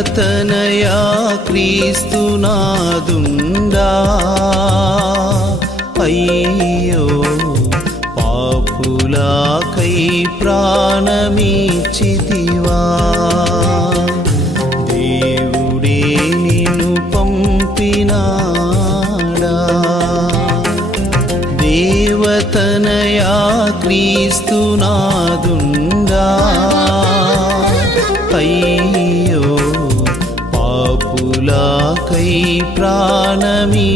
దేవతనయా క్రీస్తునాదుండా అయ్యో పాపులాకై ప్రాణమిచ్చితివా దేవుడే నిన్ను పంపినాడా? దేవతనయా క్రీస్తు నాదుండా? పాపులాకై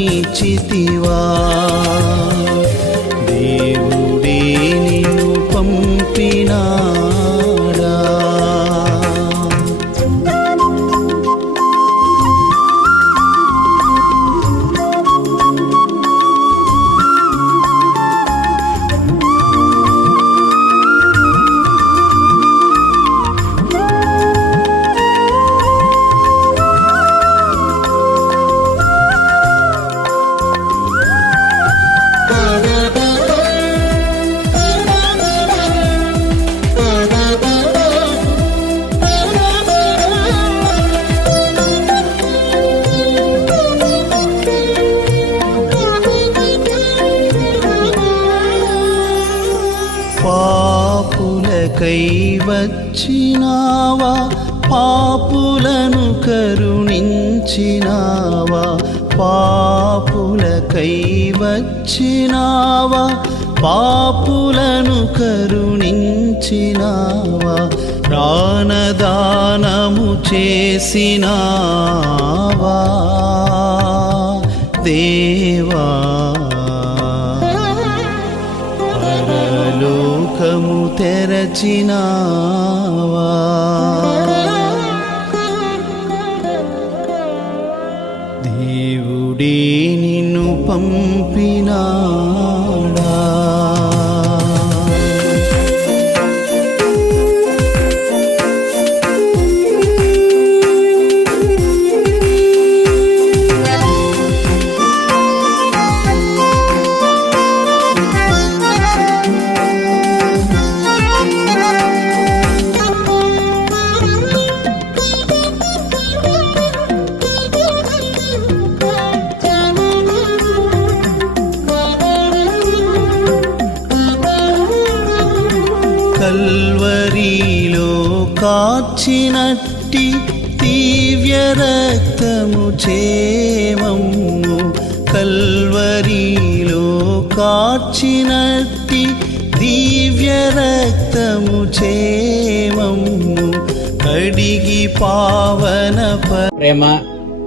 వచ్చినావా పాపులకై వచ్చినావా? పాపులను కరుణించినావా? ప్రాణదానము చేసినావా? దేవా పరలోకము తెరచినావా? నిన్ను పంపినాడా? కల్వరిలో కాచినట్టి దివ్య రక్తము చేమము కల్వరిలో కాచినట్టి దివ్య రక్తము చేమము కడిగి పావన ప్రేమ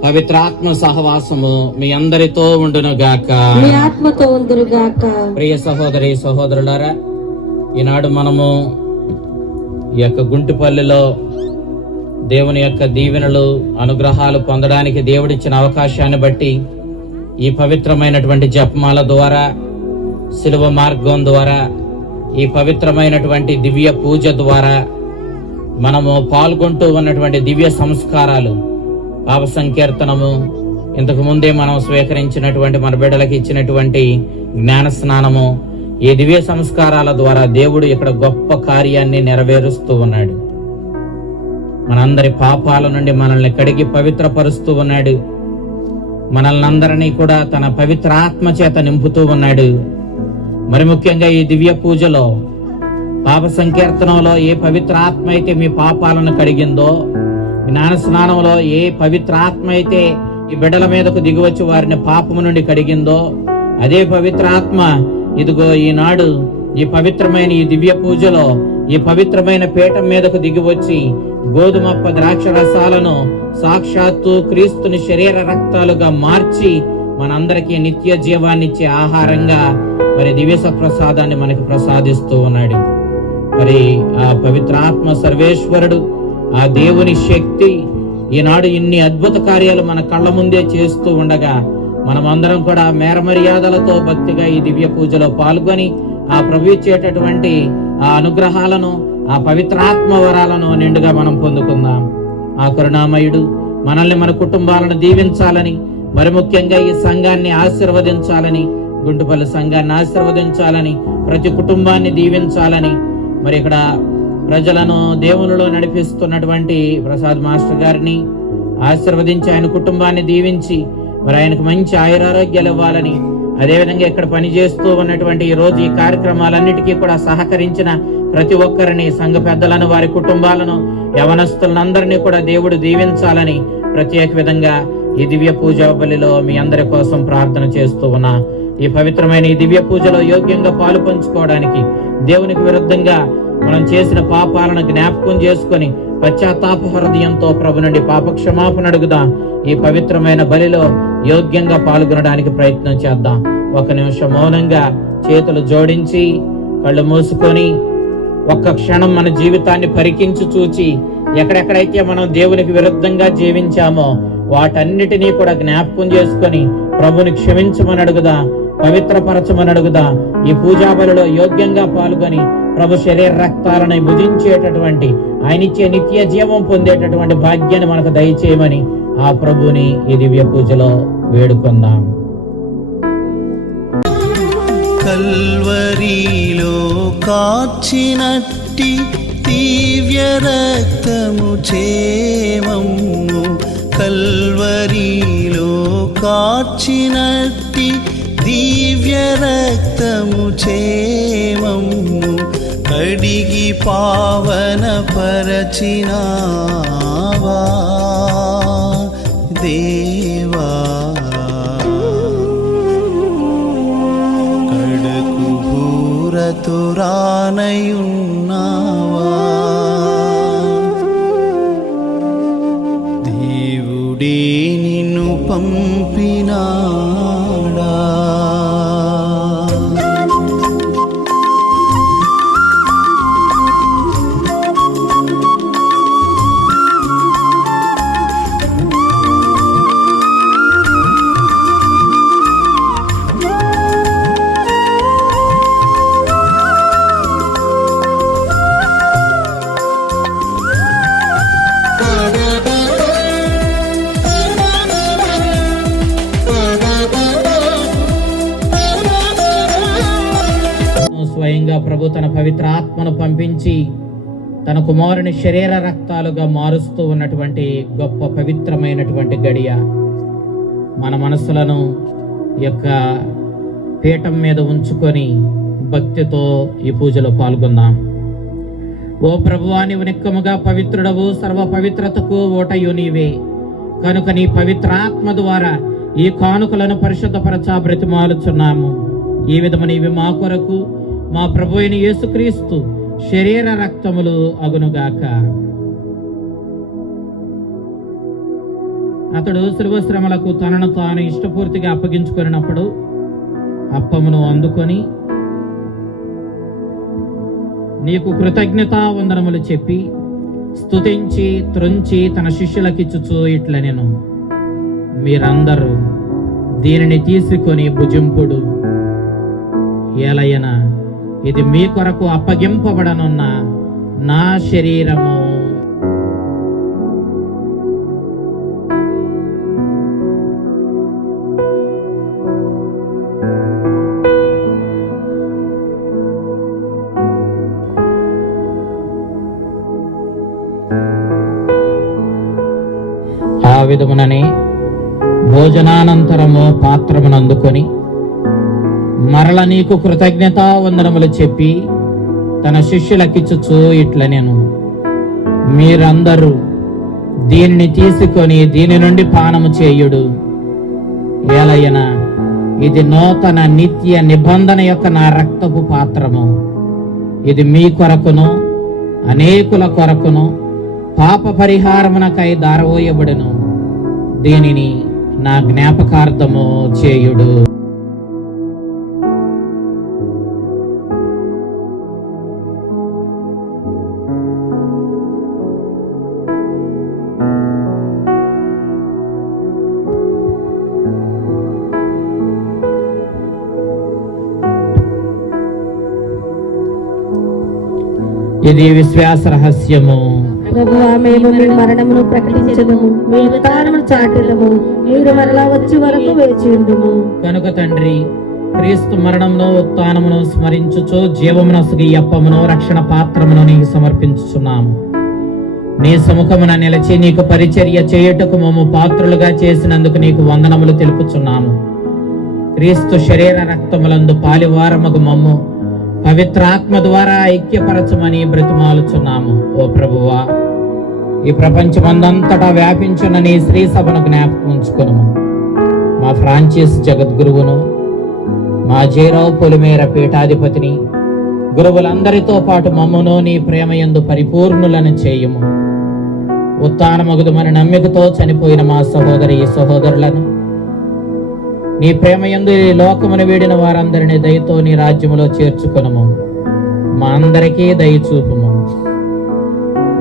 పవిత్రాత్మ సహవాసము మీ అందరితో ఉండును గాక మీ ఆత్మతో ఉందిరుగాక ప్రియ సహోదరి సహోదరులారా ఈనాడు మనము ఈ యొక్క గుంటుపల్లిలో దేవుని యొక్క దీవెనలు అనుగ్రహాలు పొందడానికి దేవుడిచ్చిన అవకాశాన్ని బట్టి ఈ పవిత్రమైనటువంటి జపమాల ద్వారా శిలువ మార్గం ద్వారా ఈ పవిత్రమైనటువంటి దివ్య పూజ ద్వారా మనము పాల్గొంటూ ఉన్నటువంటి దివ్య సంస్కారాలు పాప సంకీర్తనము ఇంతకు ముందే మనం స్వీకరించినటువంటి మన బిడ్డలకు ఇచ్చినటువంటి జ్ఞాన స్నానము ఈ దివ్య సంస్కారాల ద్వారా దేవుడు ఇక్కడ గొప్ప కార్యాన్ని నెరవేరుస్తూ ఉన్నాడు. మనందరి పాపాల నుండి మనల్ని కడిగి పవిత్రపరుస్తూ ఉన్నాడు. మనల్ని అందరినీ కూడా తన పవిత్ర ఆత్మ చేత నింపుతూ ఉన్నాడు. మరి ముఖ్యంగా ఈ దివ్య పూజలో పాప సంకీర్తనంలో ఏ పవిత్ర ఆత్మ అయితే మీ పాపాలను కడిగిందో జ్ఞాన స్నానంలో ఏ పవిత్ర ఆత్మ అయితే ఈ బిడ్డల మీదకు దిగివచ్చి వారిని పాపము నుండి కడిగిందో అదే పవిత్ర ఆత్మ ఇదిగో ఈనాడు ఈ పవిత్రమైన ఈ దివ్య పూజలో ఈ పవిత్రమైన పీఠం మీదకు దిగివచ్చి గోధుమప్ప ద్రాక్ష రసాలను సాక్షాత్తు క్రీస్తుని శరీర రక్తాలుగా మార్చి మనందరికీ నిత్య జీవాన్నిచ్చే ఆహారంగా మరి దివ్య ప్రసాదాన్ని మనకి ప్రసాదిస్తూ ఉన్నాడు. మరి ఆ పవిత్రాత్మ సర్వేశ్వరుడు ఆ దేవుని శక్తి ఈనాడు ఇన్ని అద్భుత కార్యాలు మన కళ్ళ ముందే చేస్తూ ఉండగా మనమందరం కూడా మేర మర్యాదలతో భక్తిగా ఈ దివ్య పూజలో పాల్గొని ఆ ప్రభు ఇచ్చేటటువంటి ఆ అనుగ్రహాలను ఆ పవిత్రాత్మ వరాలను నిండుగా మనం పొందుకుందాం. ఆ కరుణామయుడు మనల్ని మన కుటుంబాలను దీవించాలని మరి ముఖ్యంగా ఈ సంఘాన్ని ఆశీర్వదించాలని గుంటుపల్లి సంఘాన్ని ఆశీర్వదించాలని ప్రతి కుటుంబాన్ని దీవించాలని మరి ఇక్కడ ప్రజలను దేవునిలో నడిపిస్తున్నటువంటి ప్రసాద్ మాస్టర్ గారిని ఆశీర్వదించి ఆయన కుటుంబాన్ని దీవించి మరి ఆయనకు మంచి ఆయురారోగ్యాలు ఇవ్వాలని అదేవిధంగా ఇక్కడ పనిచేస్తూ ఉన్నటువంటి ఈ రోజు ఈ కార్యక్రమాలన్నిటికీ కూడా సహకరించిన ప్రతి ఒక్కరిని సంఘ పెద్దలను వారి కుటుంబాలను యవనస్తులందరినీ కూడా దేవుడు దీవించాలని ప్రత్యేక విధంగా ఈ దివ్య పూజా బలిలో మీ అందరి కోసం ప్రార్థన చేస్తూ ఉన్నా. ఈ పవిత్రమైన ఈ దివ్య పూజలో యోగ్యంగా పాలు పంచుకోవడానికి దేవునికి విరుద్ధంగా మనం చేసిన పాపాలను జ్ఞాపకం చేసుకొని పశ్చాత్తాప హృదయంతో ప్రభు నుండి పాప క్షమాపణ అడుగుదాం. ఈ పవిత్రమైన బలిలో యోగ్యంగా పాల్గొనడానికి ప్రయత్నం చేద్దాం. ఒక నిమిషం మౌనంగా చేతులు జోడించి కళ్ళు మూసుకొని ఒక్క క్షణం మన జీవితాన్ని పరికించి చూచి ఎక్కడెక్కడైతే మనం దేవునికి విరుద్ధంగా జీవించామో వాటన్నిటినీ కూడా జ్ఞాపకం చేసుకొని ప్రభుని క్షమించమని అడుగుదా పవిత్రపరచమని అడుగుదా ఈ పూజా బలిలో యోగ్యంగా పాల్గొని ప్రభు శరీర రక్తాలను భుజించేటటువంటి ఆయన ఇచ్చే నిత్య జీవం పొందేటటువంటి భాగ్యాన్ని మనకు దయచేయమని ఆ ప్రభుని ఈ దివ్య పూజలో వేడుకుందాం కల్వరిలో కాచినట్టి దివ్య రక్తము చేమము కల్వరిలో కాచినట్టి దివ్య రక్తము చేమము కడిగి పావన పరచినావా? దేవా. కడకు భూరతురానయున్నావా దేవుడే నిన్ను పంపినాడా కుమారుని శరీర రక్తాలుగా మారుస్తూ ఉన్నటువంటి గొప్ప పవిత్రమైనటువంటి గడియ. మన మనసులను యొక్క పీఠం మీద ఉంచుకొని భక్తితో ఈ పూజలో పాల్గొందాం. ఓ ప్రభువా నీవు నిక్కముగా పవిత్రుడవు. సర్వ పవిత్రతకు ఓటయు నీవే. కనుక నీ పవిత్రాత్మ ద్వారా ఈ కానుకలను పరిశుద్ధపరచా బ్రతిమాలుచున్నాము. ఈ విధము నీవి మా కొరకు మా ప్రభు అయిన యేసుక్రీస్తు శరీర రక్తములు అగునుగాక. అతడు శిల్వశ్రమలకు తనను తాను ఇష్టపూర్తిగా అప్పగించుకున్నప్పుడు అప్పమును అందుకొని నీకు కృతజ్ఞతా వందనములు చెప్పి స్తుతించి త్రుంచి తన శిష్యులకిచ్చుచు ఇట్ల నేను మీరందరూ దీనిని తీసుకొని భుజింపుడు. ఏలయన ఇది మీ కొరకు అప్పగింపబడనున్న నా శరీరము. ఆ విధముననే భోజనానంతరము పాత్రమునందుకొని మరల నీకు కృతజ్ఞతా వందనములు చెప్పి తన శిష్యులకిచ్చుచు ఇట్ల నేను మీరందరూ దీనిని తీసుకొని దీని నుండి పానము చేయుడు. ఏలయన ఇది నూతన నిత్య నిబంధన యొక్క నా రక్తపు పాత్రము. ఇది మీ కొరకును అనేకుల కొరకును పాప పరిహారమునకై దారవోయబడును. దీనిని నా జ్ఞాపకార్థము చేయుడు. ఇది విశ్వాస రహస్యము ప్రభువా మేము మీ మరణమును ప్రకటించదము. మీ ఉత్తానమును చాటుదము. మీరు మరలా వచ్చి వరకు వేచి ఉండుము కనుక తండ్రి క్రీస్తు మరణమును ఉత్థానమును స్మరించుచు జీవమునసుగు ఈ అప్పమును రక్షణ పాత్రమును నీకు సమర్పించుచున్నాము. నీ సముఖమున నిలిచి నీకు పరిచర్య చేయుటకు మమ్ము పాత్రులుగా చేసినందుకు నీకు వందనములు తెలుపుచున్నాము. క్రీస్తు శరీర రక్తములందు పాలివారమగు మమ్ము పవిత్రాత్మ ద్వారా ఐక్యపరచమని బ్రతిమాలుచున్నాము. ఓ ప్రభువా ఈ ప్రపంచమందంతటా వ్యాపించునని నీ శ్రీ సభను జ్ఞాపకం ఉంచుకును మా ఫ్రాన్సిస్ జగద్గురువును మా జీరావు పొలిమేర పీఠాధిపతిని గురువులందరితో పాటు మమ్మను నీ ప్రేమయందు పరిపూర్ణులను చేయుము. ఉత్తానమగుదమని నమ్మికతో చనిపోయిన మా సహోదరి సహోదరులను నీ ప్రేమ ఎందు లోకమును వీడిన వారందరినీ దయతో నీ రాజ్యములో చేర్చుకొనము. మా అందరికీ దయ చూపుము.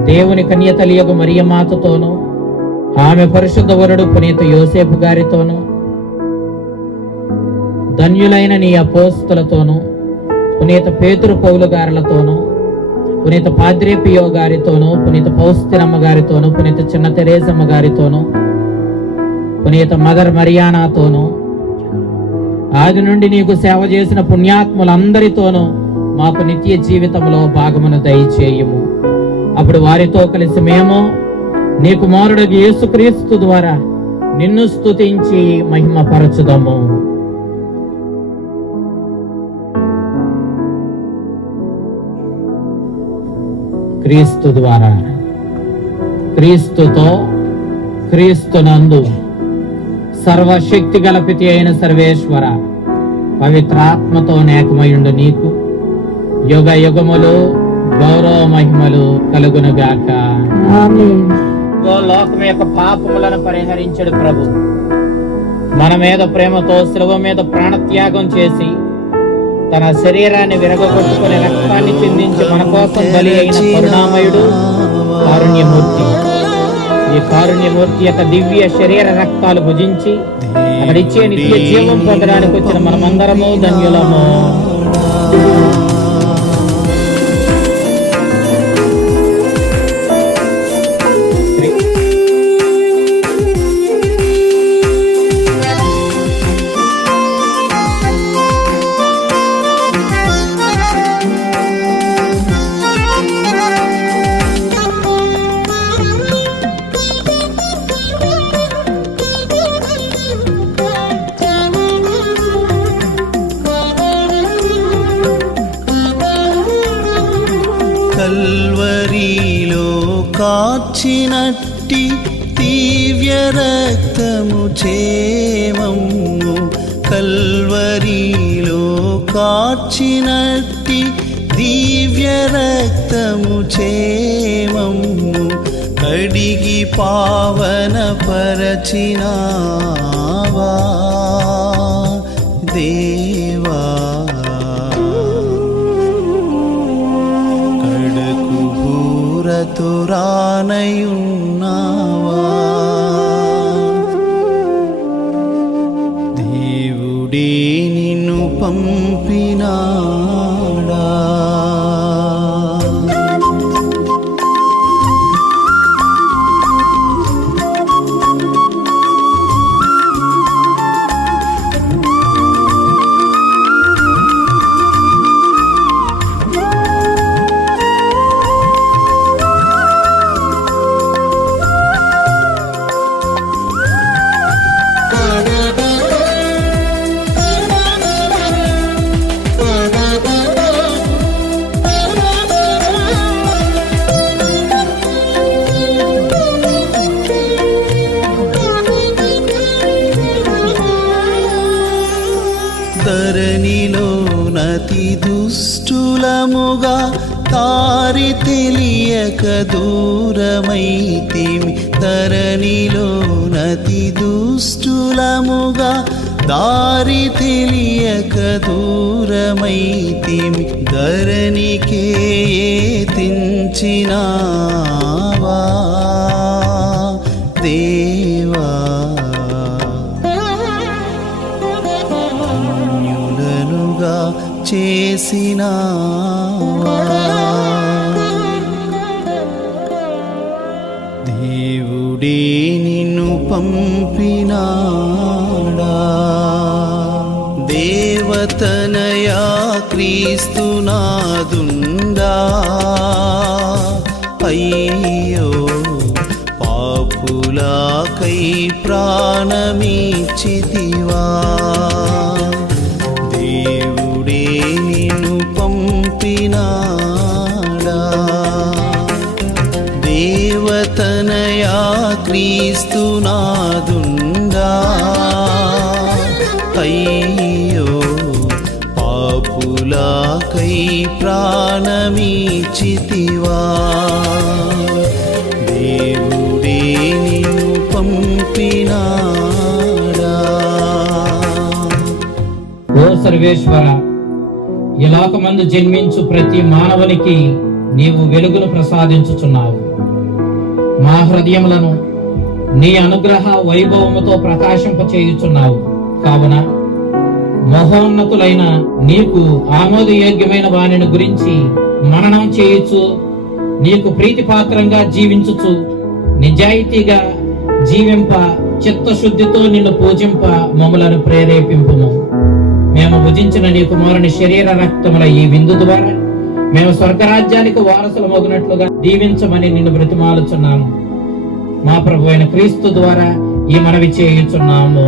దేవుని కన్యతలియగు మరియమాతతోనూ ఆమె పరిశుద్ధ వరుడు పునీత యోసేపు గారితోనూ ధన్యులైన నీ అపోస్తులతోనూ పునీత పేతురు పౌలు గారులతోనూ పునీత పాద్రేపియో గారితోను గారితోనూ పునీత పౌస్తిరమ్మ గారితోనూ పునీత చిన్న తెరేసమ్మ గారితోనూ పునీత మదర్ మరియానాతోనూ ఆది నుండి నీకు సేవ చేసిన పుణ్యాత్ములందరితోనూ మాకు నిత్య జీవితంలో భాగమును దయచేయము. అప్పుడు వారితో కలిసి మేము నీ కుమారుడు యేసుక్రీస్తు ద్వారా నిన్ను స్తుతించి మహిమపరచుదాము. క్రీస్తు ద్వారా. క్రీస్తుతో క్రీస్తునందు సర్వశక్తి గలపితి అయిన సర్వేశ్వర పవిత్రాత్మతో నేకమయుండు నీకు. యుగ యుగములు గౌరవ మహిమలు కలుగునుగాక. లోకం యొక్క పాపములను పరిహరించడు ప్రభు. మన మీద ప్రేమతో శిలువ మీద ప్రాణత్యాగం చేసి తన శరీరాన్ని విరగొట్టుకుని రక్తాన్ని చిందించి మన కోసం బలి అయిన కరుణామయుడు కారుణ్యమూర్తి. ఈ కారుణ్యమూర్తి యొక్క దివ్య శరీర రక్తాలు భుజించి అక్కడిచ్చే నిత్య జీవం పొందడానికి వచ్చిన మనమందరము ధన్యులము. కాచినట్టి దివ్య రక్తము చేమము కడిగి పావన పరచినావా దేవా కడకు భూరతురానయున్నావా దేవుడే నిన్ను పంపినాడా దూరముగా తారి తెలియక దూరమైతిమి ధరణిలో నతి దుష్టులముగా దారి తెలియక దూరమైతిమి ధరణికే తించినావా? చేసినావా దేవుడే నిన్ను పంపినాడా? దేవతనయా క్రీస్తునాదుండా అయ్యో పాపులాకై ప్రాణమిచ్చితివా సర్వేశ్వర ఇలాక లోకమందు జన్మించు ప్రతి మానవునికి నీవు వెలుగును ప్రసాదించుచున్నావు. మా హృదయములను నీ అనుగ్రహ వైభవముతో ప్రకాశింపచేయుచున్నావు కావున మహోన్నతులైన నీకు ఆమోదయోగ్యమైన వానిని గురించి మననం చేయుచు నీకు ప్రీతిపాత్రంగా జీవించుచు నిజాయితీగా జీవింప చిత్తశుద్ధితో నిన్ను పూజింప మమ్మలను ప్రేరేపింపుము. మేము భుజించిన నీ కుమారుని శరీర రక్తముల ఈ విందు ద్వారా మేము స్వర్గరాజ్యానికి వారసులు మోగినట్లుగా దీవించమని నిన్ను బ్రతిమాలుచున్నాము. మా ప్రభు అయిన క్రీస్తు ద్వారా ఈ మనవి చేయుచున్నాము.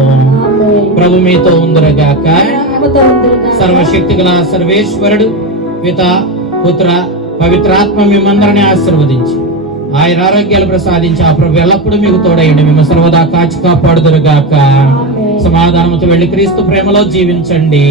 ప్రభు మీతో ఉందరగాక. సర్వశక్తి గల సర్వేశ్వరుడు పిత పుత్ర పవిత్రాత్మ మిమ్మందరిని ఆశీర్వదించి ఆయన ఆరోగ్యాలు ప్రసాదించి ఆ ప్రభు ఎల్లప్పుడూ మీకు తోడయండి మేము సర్వదా కాచి కాపాడుదురుగాక. సమాధానముతో వెళ్ళి క్రీస్తు ప్రేమలో జీవించండి.